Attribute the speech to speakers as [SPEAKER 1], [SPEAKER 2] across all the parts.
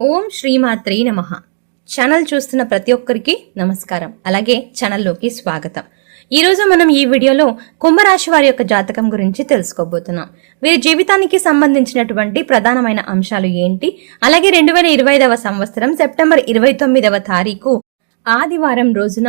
[SPEAKER 1] ఓం శ్రీమాత్రే నమ. ఛానల్ చూస్తున్న ప్రతి ఒక్కరికి నమస్కారం. అలాగే ఛానల్లోకి స్వాగతం. ఈరోజు మనం ఈ వీడియోలో కుంభరాశి వారి యొక్క జాతకం గురించి తెలుసుకోబోతున్నాం. వీరి జీవితానికి సంబంధించినటువంటి ప్రధానమైన అంశాలు ఏంటి? అలాగే రెండు వేల ఇరవై ఐదవ సంవత్సరం సెప్టెంబర్ ఇరవై తొమ్మిదవ తారీఖు ఆదివారం రోజున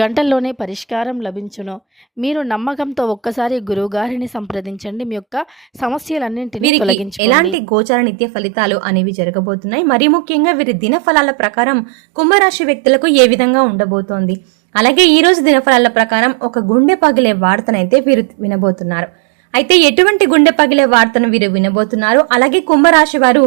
[SPEAKER 2] గంటల్లోనే పరిష్కారం లభించును. మీరు నమ్మకంతో ఒక్కసారి గురువుగారిని సంప్రదించండి. మీ యొక్క సమస్యలన్నింటినీ
[SPEAKER 1] ఎలాంటి గోచర నిత్య ఫలితాలు అనేవి జరగబోతున్నాయి. మరి ముఖ్యంగా వీరి దినఫలాల ప్రకారం కుంభరాశి వ్యక్తులకు ఏ విధంగా ఉండబోతోంది? అలాగే ఈ రోజు దినఫలాల ప్రకారం ఒక గుండె పగిలే వార్తనైతే వీరు వినబోతున్నారు. అయితే ఎటువంటి గుండె పగిలే వార్తను వీరు వినబోతున్నారు? అలాగే కుంభరాశి వారు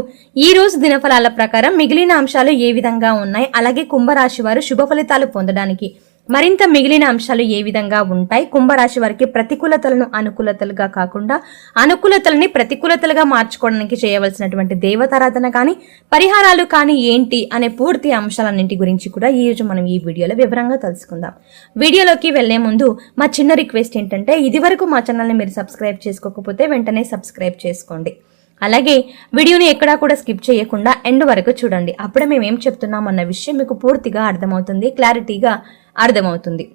[SPEAKER 1] ఈ రోజు దినఫలాల ప్రకారం మిగిలిన అంశాలు ఏ విధంగా ఉన్నాయి? అలాగే కుంభరాశి వారు శుభ ఫలితాలు పొందడానికి మరింత మిగిలిన అంశాలు ఏ విధంగా ఉంటాయి? కుంభరాశి వారికి ప్రతికూలతలను అనుకూలతలుగా కాకుండా అనుకూలతలని ప్రతికూలతలుగా మార్చుకోవడానికి చేయవలసినటువంటి దేవతారాధన కానీ పరిహారాలు కానీ ఏంటి అనే పూర్తి అంశాలన్నింటి గురించి కూడా ఈ రోజు మనం ఈ వీడియోలో వివరంగా తెలుసుకుందాం. వీడియోలోకి వెళ్ళే ముందు మా చిన్న రిక్వెస్ట్ ఏంటంటే ఇదివరకు మా ఛానల్ని మీరు సబ్స్క్రైబ్ చేసుకోకపోతే వెంటనే సబ్స్క్రైబ్ చేసుకోండి. అలాగే వీడియోని ఎక్కడా కూడా స్కిప్ చేయకుండా ఎండ్ వరకు చూడండి. అప్పుడే మేము ఏం చెప్తున్నాం అన్న విషయం మీకు పూర్తిగా అర్థమవుతుంది క్లారిటీగా అర్థమవుతుంది.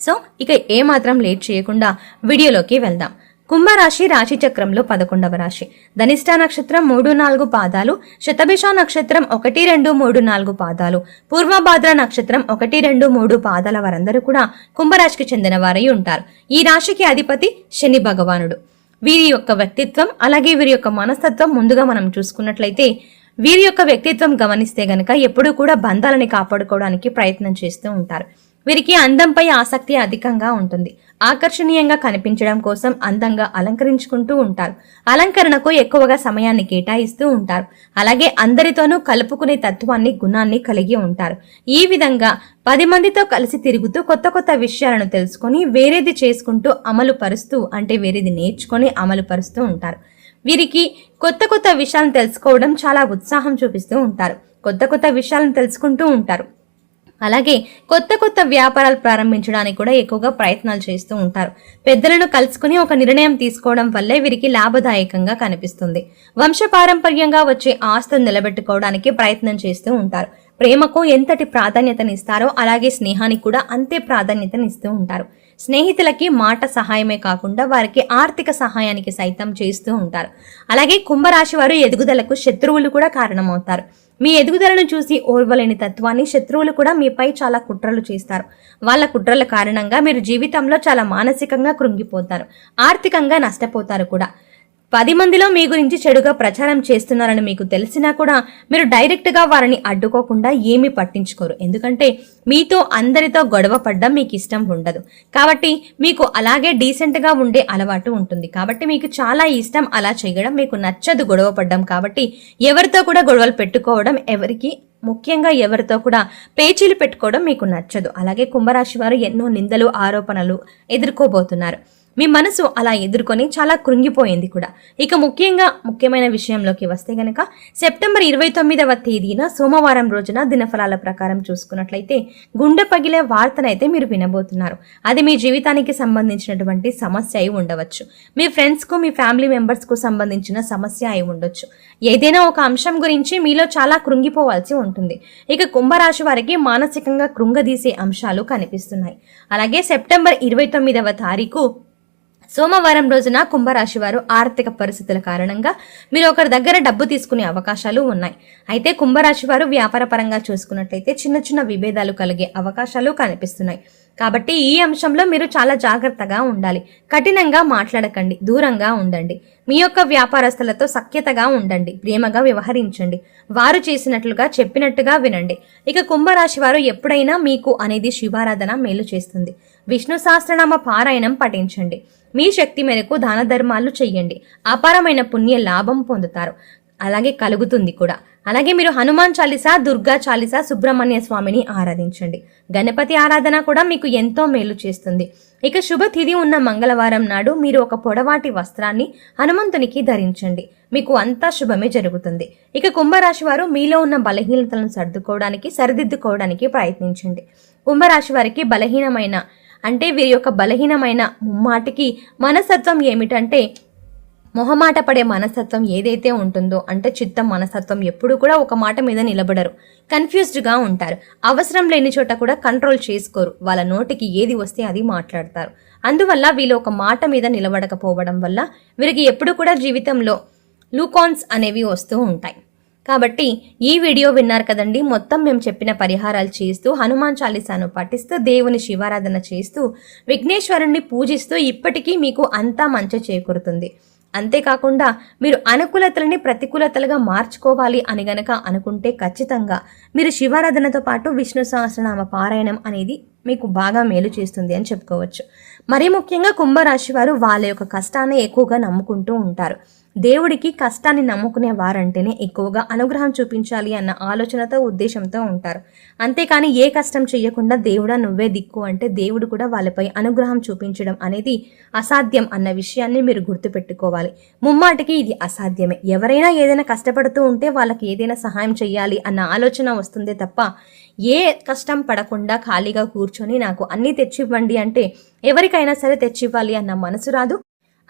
[SPEAKER 1] సో ఇక ఏమాత్రం లేట్ చేయకుండా వీడియోలోకి వెళ్దాం. కుంభరాశి రాశి చక్రంలో పదకొండవ రాశి. ధనిష్ట నక్షత్రం మూడు నాలుగు పాదాలు శతభిష నక్షత్రం ఒకటి రెండు మూడు నాలుగు పాదాలు పూర్వభాద్ర నక్షత్రం ఒకటి రెండు మూడు పాదాల వారందరూ కూడా కుంభరాశికి చెందిన వారై ఉంటారు. ఈ రాశికి అధిపతి శని భగవానుడు. వీరి యొక్క వ్యక్తిత్వం అలాగే వీరి యొక్క మనస్తత్వం ముందుగా మనం చూసుకున్నట్లయితే వీరి యొక్క వ్యక్తిత్వం గమనిస్తే గనక ఎప్పుడూ కూడా బంధాలని కాపాడుకోవడానికి ప్రయత్నం చేస్తూ ఉంటారు. వీరికి అందంపై ఆసక్తి అధికంగా ఉంటుంది. ఆకర్షణీయంగా కనిపించడం కోసం అందంగా అలంకరించుకుంటూ ఉంటారు. అలంకరణకు ఎక్కువగా సమయాన్ని కేటాయిస్తూ ఉంటారు. అలాగే అందరితోనూ కలుపుకునే తత్వాన్ని గుణాన్ని కలిగి ఉంటారు. ఈ విధంగా పది మందితో కలిసి తిరుగుతూ కొత్త కొత్త విషయాలను తెలుసుకొని వేరేది చేసుకుంటూ అమలు పరుస్తూ అంటే వేరేది నేర్చుకొని అమలు పరుస్తూ ఉంటారు. వీరికి కొత్త కొత్త విషయాలను తెలుసుకోవడం చాలా ఉత్సాహం చూపిస్తూ ఉంటారు. కొత్త కొత్త విషయాలను తెలుసుకుంటూ ఉంటారు. అలాగే కొత్త కొత్త వ్యాపారాలు ప్రారంభించడానికి కూడా ఎక్కువగా ప్రయత్నాలు చేస్తూ ఉంటారు. పెద్దలను కలుసుకుని ఒక నిర్ణయం తీసుకోవడం వల్లే వీరికి లాభదాయకంగా కనిపిస్తుంది. వంశపారంపర్యంగా వచ్చే ఆస్తులు నిలబెట్టుకోవడానికి ప్రయత్నం చేస్తూ ఉంటారు. ప్రేమకు ఎంతటి ప్రాధాన్యతనిస్తారో అలాగే స్నేహానికి కూడా అంతే ప్రాధాన్యతనిస్తూ ఉంటారు. స్నేహితులకి మాట సహాయమే కాకుండా వారికి ఆర్థిక సహాయానికి సైతం చేస్తూ ఉంటారు. అలాగే కుంభరాశి వారు ఎదుగుదలకు శత్రువులు కూడా కారణమవుతారు. మీ ఎదుగుదలను చూసి ఓర్వలేని తత్వాన్ని శత్రువులు కూడా మీపై చాలా కుట్రలు చేస్తారు. వాళ్ళ కుట్రల కారణంగా మీరు జీవితంలో చాలా మానసికంగా కృంగిపోతారు. ఆర్థికంగా నష్టపోతారు కూడా. పది మందిలో మీ గురించి చెడుగా ప్రచారం చేస్తున్నారని మీకు తెలిసినా కూడా మీరు డైరెక్ట్గా వారిని అడ్డుకోకుండా ఏమీ పట్టించుకోరు. ఎందుకంటే మీతో అందరితో గొడవ పడ్డం మీకు ఇష్టం ఉండదు. కాబట్టి మీకు అలాగే డీసెంట్గా ఉండే అలవాటు ఉంటుంది. కాబట్టి మీకు చాలా ఇష్టం అలా చేయడం మీకు నచ్చదు గొడవ పడ్డం. కాబట్టి ఎవరితో కూడా గొడవలు పెట్టుకోవడం ఎవరికి ముఖ్యంగా ఎవరితో కూడా పేచీలు పెట్టుకోవడం మీకు నచ్చదు. అలాగే కుంభరాశి వారు ఎన్నో నిందలు ఆరోపణలు ఎదుర్కోబోతున్నారు. మీ మనసు అలా ఎదుర్కొని చాలా కృంగిపోయింది కూడా. ఇక ముఖ్యంగా ముఖ్యమైన విషయంలోకి వస్తే గనక సెప్టెంబర్ ఇరవై తొమ్మిదవ తేదీన సోమవారం రోజున దినఫలాల ప్రకారం చూసుకున్నట్లయితే గుండె పగిలే వార్తనైతే మీరు వినబోతున్నారు. అది మీ జీవితానికి సంబంధించినటువంటి సమస్య అయి ఉండవచ్చు. మీ ఫ్రెండ్స్కు మీ ఫ్యామిలీ మెంబర్స్కు సంబంధించిన సమస్య అయి ఉండొచ్చు. ఏదైనా ఒక అంశం గురించి మీలో చాలా కృంగిపోవాల్సి ఉంటుంది. ఇక కుంభరాశి వారికి మానసికంగా కృంగదీసే అంశాలు కనిపిస్తున్నాయి. అలాగే సెప్టెంబర్ ఇరవై తొమ్మిదవ తారీఖు సోమవారం రోజున కుంభరాశి వారు ఆర్థిక పరిస్థితుల కారణంగా మీరు ఒకరి దగ్గర డబ్బు తీసుకునే అవకాశాలు ఉన్నాయి. అయితే కుంభరాశి వారు వ్యాపార పరంగా చూసుకున్నట్లయితే చిన్న చిన్న విభేదాలు కలిగే అవకాశాలు కనిపిస్తున్నాయి. కాబట్టి ఈ అంశంలో మీరు చాలా జాగ్రత్తగా ఉండాలి. కఠినంగా మాట్లాడకండి. దూరంగా ఉండండి. మీ యొక్క వ్యాపారస్తులతో సఖ్యతగా ఉండండి. ప్రేమగా వ్యవహరించండి. వారు చేసినట్లుగా చెప్పినట్టుగా వినండి. ఇక కుంభరాశి వారు ఎప్పుడైనా మీకు అనేది శివారాధన మేలు చేస్తుంది. విష్ణు సహస్రనామ పారాయణం పఠించండి. మీ శక్తి మేరకు దాన ధర్మాలు చెయ్యండి. అపారమైన పుణ్య లాభం పొందుతారు. అలాగే కలుగుతుంది కూడా. అలాగే మీరు హనుమాన్ చాలీసా దుర్గా చాలీసా సుబ్రహ్మణ్య స్వామిని ఆరాధించండి. గణపతి ఆరాధన కూడా మీకు ఎంతో మేలు చేస్తుంది. ఇక శుభ తిథి ఉన్న మంగళవారం నాడు మీరు ఒక పొడవాటి వస్త్రాన్ని హనుమంతునికి ధరించండి. మీకు అంతా శుభమే జరుగుతుంది. ఇక కుంభరాశి వారు మీలో ఉన్న బలహీనతలను సర్దుకోవడానికి సరిదిద్దుకోవడానికి ప్రయత్నించండి. కుంభరాశి వారికి బలహీనమైన అంటే వీరి యొక్క బలహీనమైన ముమ్మాటికి మనస్తత్వం ఏమిటంటే మొహమాట పడే మనస్తత్వం ఏదైతే ఉంటుందో అంటే చిత్తం మనస్తత్వం ఎప్పుడు కూడా ఒక మాట మీద నిలబడరు. కన్ఫ్యూజ్డ్గా ఉంటారు. అవసరం లేని చోట కూడా కంట్రోల్ చేసుకోరు. వాళ్ళ నోటికి ఏది వస్తే అది మాట్లాడతారు. అందువల్ల వీళ్ళు ఒక మాట మీద నిలబడకపోవడం వల్ల వీరికి ఎప్పుడు కూడా జీవితంలో లూకాన్స్ అనేవి వస్తూ ఉంటాయి. కాబట్టి ఈ వీడియో విన్నారు కదండి. మొత్తం మేము చెప్పిన పరిహారాలు చేస్తూ హనుమాన్ చాలీసాను పఠిస్తూ దేవుని శివారాధన చేస్తూ విఘ్నేశ్వరుణ్ణి పూజిస్తూ ఇప్పటికీ మీకు అంతా మంచి చేకూరుతుంది. అంతేకాకుండా మీరు అనుకూలతలని ప్రతికూలతలుగా మార్చుకోవాలి అని గనక అనుకుంటే ఖచ్చితంగా మీరు శివారాధనతో పాటు విష్ణు సహస్రనామ పారాయణం అనేది మీకు బాగా మేలు చేస్తుంది అని చెప్పుకోవచ్చు. మరీ ముఖ్యంగా కుంభరాశి వారు వాళ్ళ యొక్క కష్టాన్ని ఎక్కువగా నమ్ముకుంటూ ఉంటారు. దేవుడికి కష్టాన్ని నమ్ముకునే వారంటేనే ఎక్కువగా అనుగ్రహం చూపించాలి అన్న ఆలోచనతో ఉద్దేశంతో ఉంటారు. అంతేకాని ఏ కష్టం చేయకుండా దేవుడా నువ్వే దిక్కు అంటే దేవుడు కూడా వాళ్ళపై అనుగ్రహం చూపించడం అనేది అసాధ్యం అన్న విషయాన్ని మీరు గుర్తుపెట్టుకోవాలి. ముమ్మాటికి ఇది అసాధ్యమే. ఎవరైనా ఏదైనా కష్టపడుతూ ఉంటే వాళ్ళకి ఏదైనా సహాయం చేయాలి అన్న ఆలోచన వస్తుందే తప్ప ఏ కష్టం పడకుండా ఖాళీగా కూర్చొని నాకు అన్నీ తెచ్చివ్వండి అంటే ఎవరికైనా సరే తెచ్చివ్వాలి అన్న మనసు రాదు.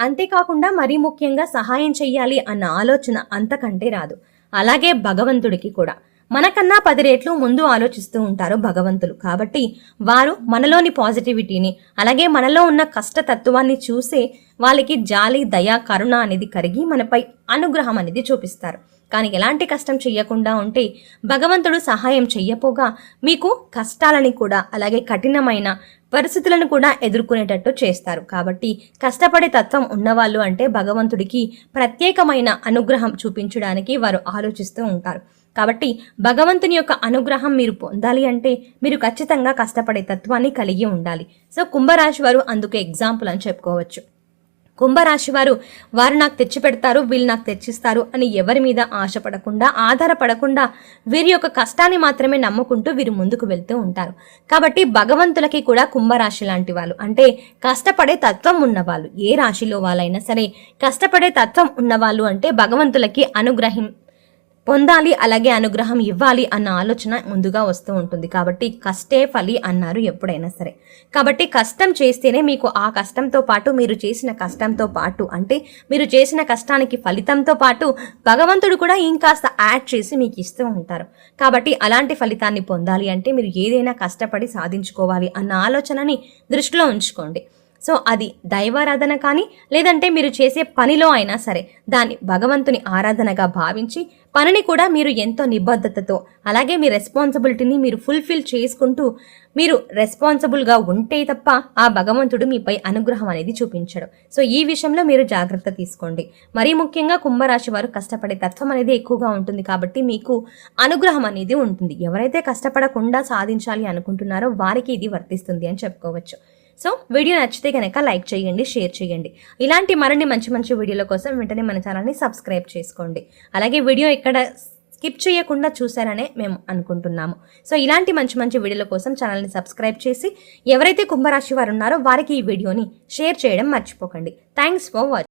[SPEAKER 1] అంతేకాకుండా మరీ ముఖ్యంగా సహాయం చెయ్యాలి అన్న ఆలోచన అంతకంటే రాదు. అలాగే భగవంతుడికి కూడా. మనకన్నా పది రేట్లు ముందు ఆలోచిస్తూ ఉంటారు భగవంతులు. కాబట్టి వారు మనలోని పాజిటివిటీని అలాగే మనలో ఉన్న కష్టతత్వాన్ని చూసే వాళ్ళకి జాలి దయ కరుణ అనేది కరిగి మనపై అనుగ్రహం అనేది చూపిస్తారు. కానీ ఎలాంటి కష్టం చెయ్యకుండా ఉంటే భగవంతుడు సహాయం చెయ్యపోగా మీకు కష్టాలని కూడా అలాగే కఠినమైన పరిస్థితులను కూడా ఎదుర్కొనేటట్టు చేస్తారు. కాబట్టి కష్టపడే తత్వం ఉన్నవాళ్ళు అంటే భగవంతుడికి ప్రత్యేకమైన అనుగ్రహం చూపించడానికి వారు ఆలోచిస్తూ ఉంటారు. కాబట్టి భగవంతుని యొక్క అనుగ్రహం మీరు పొందాలి అంటే మీరు ఖచ్చితంగా కష్టపడే తత్వాన్ని కలిగి ఉండాలి. సో కుంభరాశి వారు అందుకు ఎగ్జాంపుల్ అని చెప్పుకోవచ్చు. కుంభరాశి వారు వారు నాకు తెచ్చి పెడతారు వీళ్ళు నాకు తెచ్చిస్తారు అని ఎవరి మీద ఆశపడకుండా ఆధారపడకుండా వీరి యొక్క కష్టాన్ని మాత్రమే నమ్ముకుంటూ వీరు ముందుకు వెళ్తూ ఉంటారు. కాబట్టి భగవంతులకి కూడా కుంభరాశి లాంటి వాళ్ళు అంటే కష్టపడే తత్వం ఉన్నవాళ్ళు ఏ రాశిలో వాళ్ళైనా సరే కష్టపడే తత్వం ఉన్నవాళ్ళు అంటే భగవంతులకి అనుగ్రహం పొందాలి అలాగే అనుగ్రహం ఇవ్వాలి అన్న ఆలోచన ముందుగా వస్తూ ఉంటుంది. కాబట్టి కష్టే ఫలి అన్నారు ఎప్పుడైనా సరే. కాబట్టి కష్టం చేస్తేనే మీకు ఆ కష్టంతో పాటు మీరు చేసిన కష్టంతో పాటు అంటే మీరు చేసిన కష్టానికి ఫలితంతో పాటు భగవంతుడు కూడా ఇంకాస్త యాడ్ చేసి మీకు ఇస్తూ ఉంటారు. కాబట్టి అలాంటి ఫలితాన్ని పొందాలి అంటే మీరు ఏదైనా కష్టపడి సాధించుకోవాలి అన్న ఆలోచనని దృష్టిలో ఉంచుకోండి. సో అది దైవారాధన కానీ లేదంటే మీరు చేసే పనిలో అయినా సరే దాన్ని భగవంతుని ఆరాధనగా భావించి పనిని కూడా మీరు ఎంతో నిబద్ధతతో అలాగే మీ రెస్పాన్సిబిలిటీని మీరు ఫుల్ఫిల్ చేసుకుంటూ మీరు రెస్పాన్సిబుల్గా ఉంటే తప్ప ఆ భగవంతుడు మీపై అనుగ్రహం అనేది చూపించడు. సో ఈ విషయంలో మీరు జాగ్రత్త తీసుకోండి. మరీ ముఖ్యంగా కుంభరాశి వారు కష్టపడే తత్వం అనేది ఎక్కువగా ఉంటుంది కాబట్టి మీకు అనుగ్రహం అనేది ఉంటుంది. ఎవరైతే కష్టపడకుండా సాధించాలి అనుకుంటున్నారో వారికి ఇది వర్తిస్తుంది అని చెప్పుకోవచ్చు. సో వీడియో నచ్చితే కనుక లైక్ చేయండి షేర్ చేయండి. ఇలాంటి మరిన్ని మంచి మంచి వీడియోల కోసం వెంటనే మన ఛానల్ని సబ్స్క్రైబ్ చేసుకోండి. అలాగే వీడియో ఇక్కడ స్కిప్ చేయకుండా చూశారనే మేము అనుకుంటున్నాము. సో ఇలాంటి మంచి మంచి వీడియోల కోసం ఛానల్ని సబ్స్క్రైబ్ చేసి ఎవరైతే కుంభరాశి వారు ఉన్నారో వారికి ఈ వీడియోని షేర్ చేయడం మర్చిపోకండి. Thanks for watching